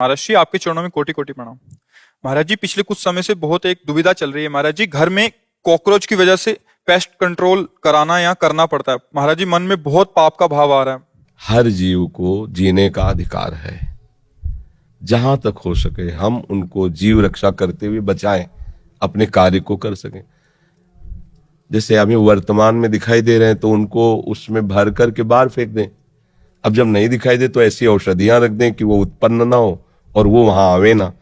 महाराज जी आपके चरणों में कोटि कोटि प्रणाम। महाराज जी पिछले कुछ समय से बहुत एक दुविधा चल रही है महाराज जी, घर में कॉकरोच की वजह से पेस्ट कंट्रोल कराना या करना पड़ता है। महाराज जी मन में बहुत पाप का भाव आ रहा है। हर जीव को जीने का अधिकार है। जहां तक हो सके हम उनको जीव रक्षा करते हुए बचाएं, अपने कार्य को कर सकें। जैसे हमें वर्तमान में दिखाई दे रहे हैं तो उनको उसमें भर करके बाहर फेंक दें। अब जब नहीं दिखाई दे तो ऐसी औषधियां रख दें कि वो उत्पन्न ना हो और वो वहां आवे ना।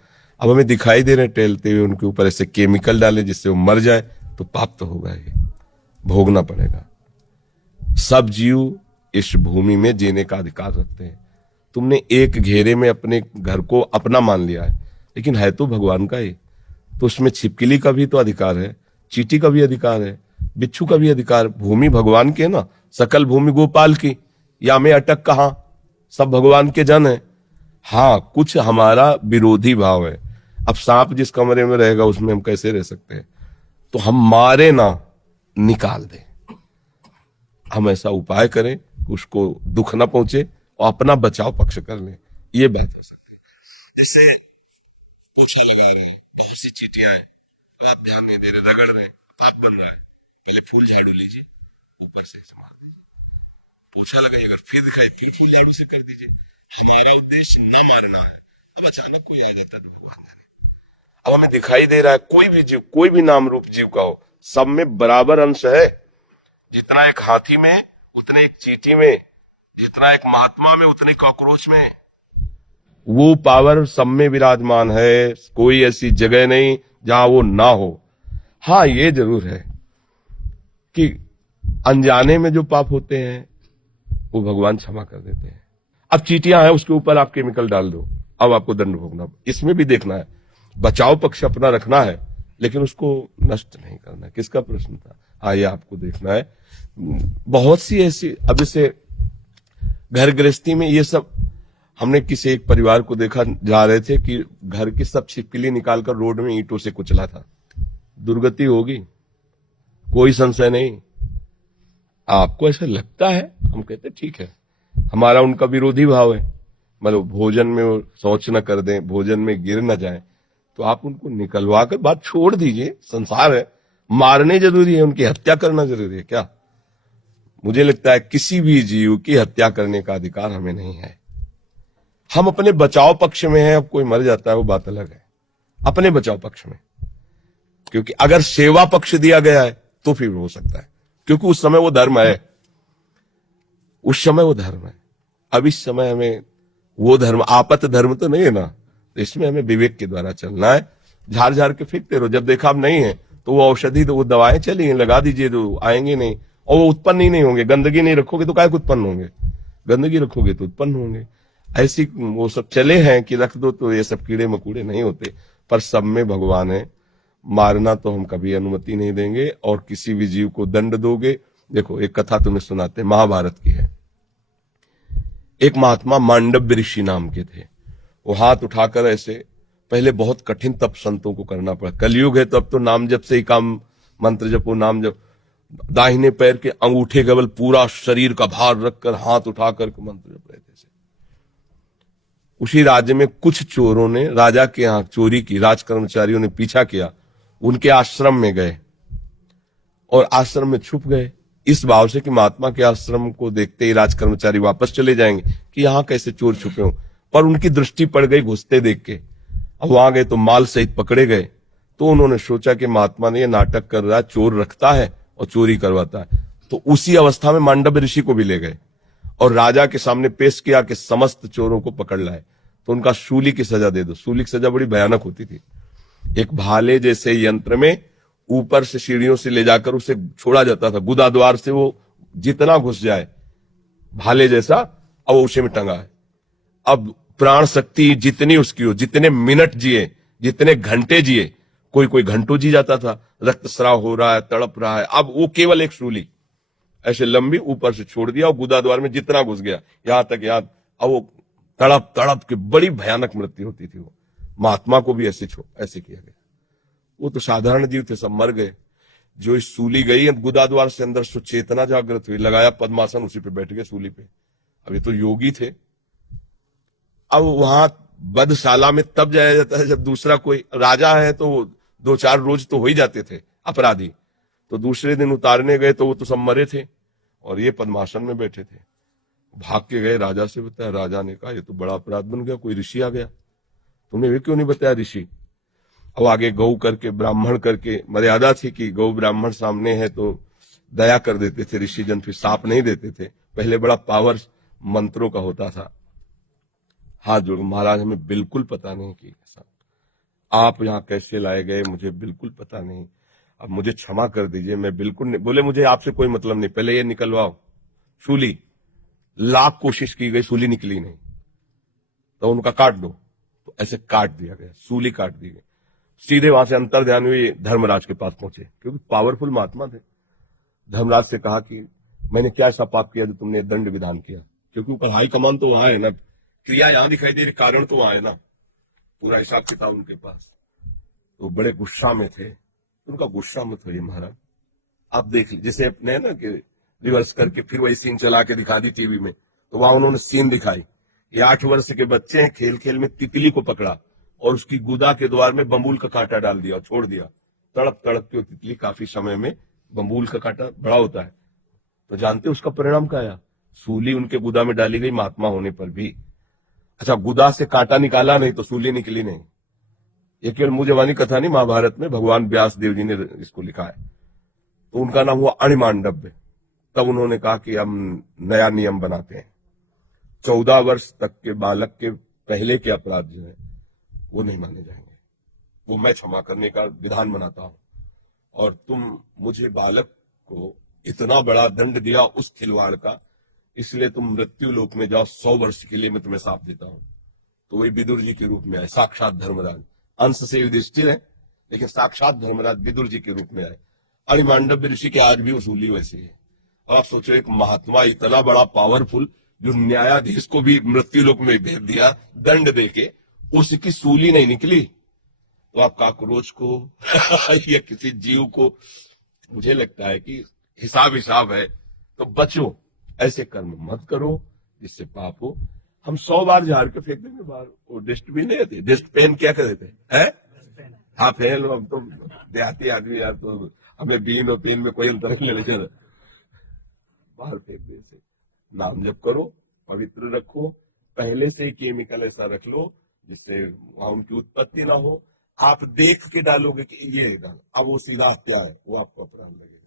अब हमें दिखाई दे रहे हैं टहलते हुए, उनके ऊपर ऐसे केमिकल डाले जिससे वो मर जाए, तो पाप तो होगा, ये भोगना पड़ेगा। सब जीव इस भूमि में जीने का अधिकार रखते हैं। तुमने एक घेरे में अपने घर को अपना मान लिया है, लेकिन है तो भगवान का ही। तो उसमें छिपकली का भी तो अधिकार है, चींटी का भी अधिकार है, बिच्छू का भी अधिकार। भूमि भगवान की है ना, सकल भूमि गोपाल की। या में अटक कहां, सब भगवान के जन है। हाँ, कुछ हमारा विरोधी भाव है। अब सांप जिस कमरे में रहेगा उसमें हम कैसे रह सकते हैं? तो हम मारे ना, निकाल दें। हम ऐसा उपाय करें कि उसको दुख ना पहुंचे और अपना बचाव पक्ष कर लें। ये बेहतर सकते हैं। जैसे पोछा लगा रहे हैं, बहुत सी चींटियां हैं, आप ध्यान नहीं दे रहे, रगड़ रहे हैं, पाप बन रहा है। पहले फूल झाड़ू लीजिए, ऊपर से मार दीजिए, पोछा लगाइए, अगर फिर दिखाई फिर फूल झाड़ू से कर दीजिए। हमारा उद्देश्य न मारना है। अब अचानक कोई आ जाता है तो भगवान जाने। अब हमें दिखाई दे रहा है कोई भी जीव, कोई भी नाम रूप जीव का हो, सब में बराबर अंश है। जितना एक हाथी में उतने एक चींटी में, जितना एक महात्मा में उतने कॉकरोच में। वो पावर सब में विराजमान है। कोई ऐसी जगह नहीं जहां वो ना हो। हाँ, ये जरूर है कि अनजाने में जो पाप होते हैं वो भगवान क्षमा कर देते हैं। अब चींटियां हैं, उसके ऊपर आप केमिकल डाल दो, अब आपको दंड भोगना। इसमें भी देखना है, बचाव पक्ष अपना रखना है, लेकिन उसको नष्ट नहीं करना है। किसका प्रश्न था? हाँ, ये आपको देखना है। बहुत सी ऐसी, अब जैसे घर गृहस्थी में ये सब, हमने किसी एक परिवार को देखा, जा रहे थे कि घर की सब छिपकली निकालकर रोड में ईंटों से कुचला था। दुर्गति होगी, कोई संशय नहीं। आपको ऐसा लगता है? हम कहते ठीक है, हमारा उनका विरोधी भाव है, मतलब भोजन में वो शौच न कर दें, भोजन में गिर न जाए, तो आप उनको निकलवा कर बात छोड़ दीजिए। संसार है, मारने जरूरी है, उनकी हत्या करना जरूरी है क्या? मुझे लगता है किसी भी जीव की हत्या करने का अधिकार हमें नहीं है। हम अपने बचाव पक्ष में हैं। अब कोई मर जाता है वो बात अलग है, अपने बचाव पक्ष में। क्योंकि अगर सेवा पक्ष दिया गया है तो फिर हो सकता है, क्योंकि उस समय वो धर्म है, उस समय वो धर्म है। अब इस समय हमें वो धर्म, आपत धर्म तो नहीं है ना, तो इसमें हमें विवेक के द्वारा चलना है। झाड़ झाड़ के फेंकते रहो, जब देखा अब नहीं है तो वो औषधि, तो वो दवाएं चली हैं, लगा दीजिए, तो आएंगे नहीं और वो उत्पन्न ही नहीं होंगे। गंदगी नहीं रखोगे तो काय उत्पन्न होंगे, गंदगी रखोगे तो उत्पन्न होंगे। ऐसी वो सब चले हैं कि रख दो तो ये सब कीड़े मकूड़े नहीं होते। पर सब में भगवान है, मारना तो हम कभी अनुमति नहीं देंगे। और किसी भी जीव को दंड दोगे, देखो एक कथा तुम्हें सुनाते हैं, महाभारत की है। एक महात्मा मांडव्य ऋषि नाम के थे। वो हाथ उठाकर ऐसे, पहले बहुत कठिन तप संतों को करना पड़ा, कलयुग है तो अब तो नाम जप से ही काम, मंत्र जपो, नाम जप। दाहिने पैर के अंगूठे के बल पूरा शरीर का भार रखकर हाथ उठाकर मंत्र जप रहे थे। उसी राज्य में कुछ चोरों ने राजा के यहां चोरी की, राज कर्मचारियों ने पीछा किया, उनके आश्रम में गए और आश्रम में छुप गए, इस भाव से कि महात्मा के आश्रम को देखते ही राज कर्मचारी वापस चले जाएंगे कि यहां कैसे चोर छुपे हो। पर उनकी दृष्टि पड़ गई घुसते देख के। अब वहां गए तो माल सहित पकड़े गए। तो उन्होंने सोचा कि महात्मा ने ये नाटक कर रहा है, चोर रखता है और चोरी करवाता है। तो उसी अवस्था में मांडव्य ऋषि को भी ले गए और राजा के सामने पेश किया कि समस्त चोरों को पकड़ लाए तो उनका शूली की सजा दे दो। शूली की सजा बड़ी भयानक होती थी। एक भाले जैसे यंत्र में ऊपर से सीढ़ियों से ले जाकर उसे छोड़ा जाता था, गुदा द्वार से वो जितना घुस जाए, भाले जैसा, अब उसे में टंगा है। अब प्राण शक्ति जितनी उसकी हो, जितने मिनट जिए, जितने घंटे जिए, कोई कोई घंटों जी जाता था, रक्तस्राव हो रहा है, तड़प रहा है। अब वो केवल एक शूली ऐसे लंबी ऊपर से छोड़ दिया और गुदा द्वार में जितना घुस गया, यहां तक याद। अब वो तड़प तड़प के बड़ी भयानक मृत्यु होती थी। वो महात्मा को भी ऐसे किया गया। वो तो साधारण जीव थे, सब मर गए। जो इस सूली गई गुदा द्वार से अंदर, सो चेतना जागृत हुई, लगाया पद्मासन, उसी पे बैठ गए सूली पे। अब ये तो योगी थे। अब वहां बधशाला में तब जाया जाता है जब दूसरा कोई राजा है, तो 2-4 रोज तो हो ही जाते थे अपराधी, तो दूसरे दिन उतारने गए तो वो तो सब मरे थे और ये पद्मासन में बैठे थे। भाग के गए, राजा से बताया। राजा ने कहा ये तो बड़ा अपराध बन गया, कोई ऋषि आ गया, तुमने ये क्यों नहीं बताया ऋषि। अब आगे गौ करके ब्राह्मण करके मर्यादा थी कि गौ ब्राह्मण सामने है तो दया कर देते थे ऋषि जन, फिर साप नहीं देते थे। पहले बड़ा पावर मंत्रों का होता था। हाथ जोड़, महाराज हमें बिल्कुल पता नहीं कि आप यहाँ कैसे लाए गए, मुझे बिल्कुल पता नहीं, अब मुझे क्षमा कर दीजिए, मैं बिल्कुल नहीं। बोले मुझे आपसे कोई मतलब नहीं, पहले ये निकलवाओ सूली। लाख कोशिश की गई, सूली निकली नहीं, तो उनका काट दो, तो ऐसे काट दिया गया, सूली काट दी गई। सीधे वहां से अंतर ध्यान हुए धर्मराज के पास पहुंचे, क्योंकि पावरफुल महात्मा थे। धर्मराज से कहा कि मैंने क्या ऐसा पाप किया जो तुमने दंड विधान किया, क्योंकि ऊपर हाई कमान तो वहां है ना, क्रिया यहां दिखाई दे रही, कारण तो वहां है ना, पूरा हिसाब किताब उनके पास। तो बड़े गुस्सा में थे। उनका गुस्सा मत होइए महाराज, आप देख लीजिए, जैसे अपने ना कि रिवर्स करके फिर वही सीन चला के दिखा दी टीवी में, तो वहां उन्होंने सीन दिखाई। ये 8 वर्ष के बच्चे हैं, खेल खेल में तितली को पकड़ा और उसकी गुदा के द्वार में बम्बूल का कांटा डाल दिया, छोड़ दिया, तड़प तड़प के तितली, काफी समय में बम्बूल का कांटा बड़ा होता है, तो जानते उसका परिणाम क्या आया, सूली उनके गुदा में डाली गई महात्मा होने पर भी। अच्छा, गुदा से कांटा निकाला नहीं तो सूली निकली नहीं। ये केवल मुंह जवानी कथा नहीं, महाभारत में भगवान व्यास देव जी ने इसको लिखा है। तो उनका नाम हुआ अणिमांडव्य। तब उन्होंने कहा कि हम नया नियम बनाते हैं, 14 वर्ष तक के बालक के पहले के अपराध जो है वो नहीं माने जाएंगे, वो मैं क्षमा करने का विधान बनाता हूं। और तुम मुझे बालक को इतना बड़ा दंड दिया उस खिलवाड़ का, इसलिए तुम मृत्यु लोक में जाओ, 100 वर्ष के लिए मैं तुम्हें साथ देता हूं। तो वही विदुर जी के रूप में आए, साक्षात धर्मराज, अंश से युधिष्ठिर है लेकिन साक्षात धर्मराज विदुर जी के रूप में आए। अणिमांडव्य ऋषि के आज भी वसूली वैसी है। और आप सोचो, एक महात्मा इतना बड़ा पावरफुल जो न्यायाधीश को भी मृत्यु लोक में भेज दिया दंड देके, उसकी सूली नहीं निकली, तो आप काकरोच को या किसी जीव को, मुझे लगता है कि हिसाब है, तो बचो, ऐसे कर्म मत करो जिससे पाप हो। हम 100 बार झाड़ के फेंक देंगे बाहर, वो डस्टबिन नहीं आती, डस्ट पेन क्या कर देते हैं, हाँ फेल, हम तो देहाती आदमी यार, तो हमें बीन और पेन में कोई अंतर नहीं लेकर बाहर फेंक दे। से नाम जप करो, पवित्र रखो, पहले से केमिकल ऐसा रख लो जिससे वहां उनकी उत्पत्ति ना हो। आप देख के डालोगे कि ये डाल, अब वो सीधा हत्या है, वो आपको अपराध लगेगा।